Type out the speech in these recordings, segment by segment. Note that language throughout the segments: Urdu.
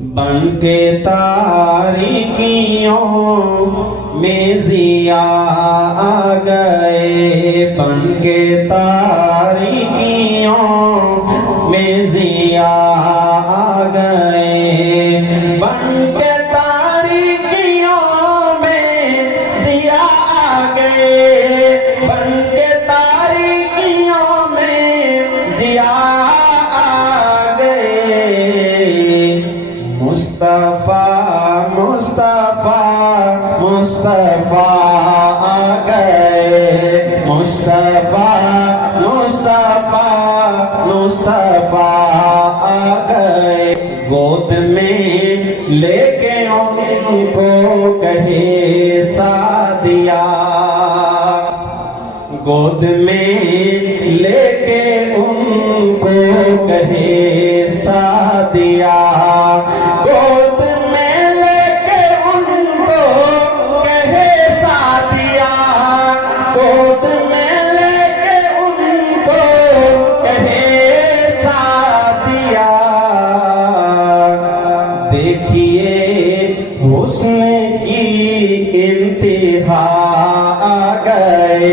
بن کے تاریکیوں میں ضیاء آ گئے، بن کے تاریکیوں میں ضیاء آ گئے، بن کے تاریکیوں میں ضیاء آ گئے، بن کے تاریکیوں میں ضیاء آ گئے۔ مصطفیٰ مصطفیٰ مصطفیٰ آ گئے، مصطفیٰ مصطفیٰ مصطفیٰ آ گئے۔ گود میں لے کے ان کو کہے سعدیہ، گود میں لے کے ان کو کہے سعدیہ، گود میں لے کے ان کو کہے سعدیہ، گود میں لے کے ان کو کہے سعدیہ۔ دیکھیے حسن کی انتہا آ گئے،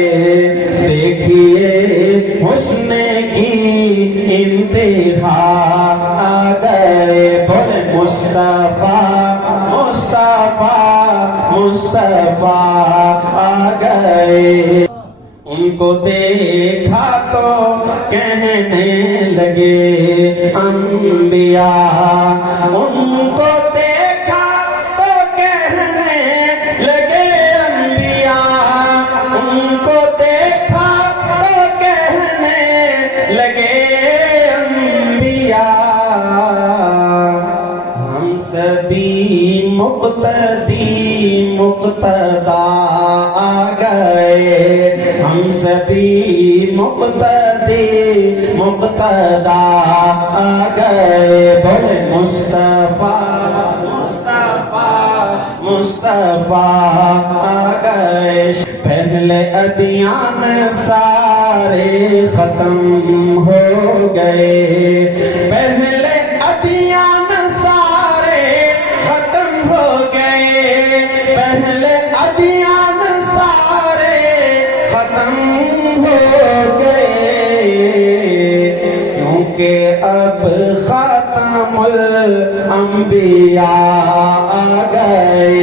دیکھیے حسن کی انتہا آ گئے۔ بولے مصطفیٰ مصطفیٰ مصطفیٰ آ گئے۔ ان کو دیکھا تو کہنے لگے انبیاء، ان کو دیکھا تو کہنے لگے انبیاء، ان کو دیکھا تو کہنے لگے انبیاء۔ ہم سبھی مقتدی مقتدا آ گئے، ہم سبھی مقتدی مقتدا آ گئے۔ بولے مصطفیٰ مصطفیٰ مصطفیٰ آ گئے۔ پہلے ادیان سارے ختم ہو گئے، پہلے ادیان سارے ختم ہو گئے، پہلے ادیان سارے ختم ہو گئے، کیونکہ اب خاتم الانبیاء آ گئے،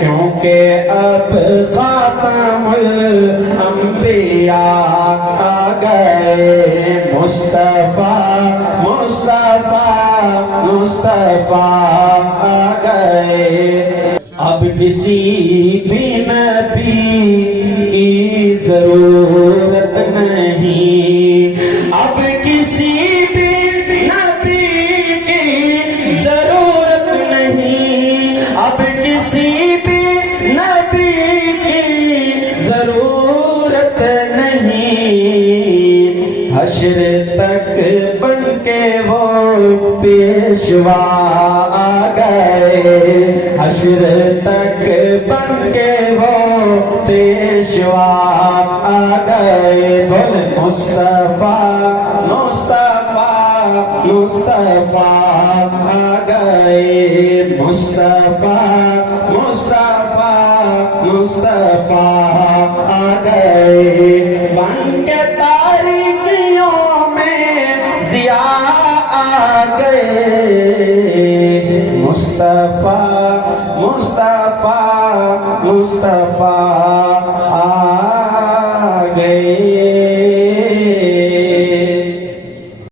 کیونکہ اب خاتم الانبیاء آ گئے۔ مصطفیٰ مصطفیٰ مصطفیٰ آ گئے۔ اب کسی بھی نبی کی ضرورت نہیں، اب کسی بھی نبی کی ضرورت نہیں، اب کسی بھی نبی کی ضرورت نہیں۔ حشر تک بن کے وہ پیشوا آ گئے، حشر تک بن کے وہ پیشوا آ گئے۔ بولے مصطفیٰ مصطفیٰ مصطفیٰ آ گئے، مصطفیٰ مصطفیٰ مصطفیٰ آ گئے۔ بن کے تاریکیوں میں ضیاء آ گئے، مصطفیٰ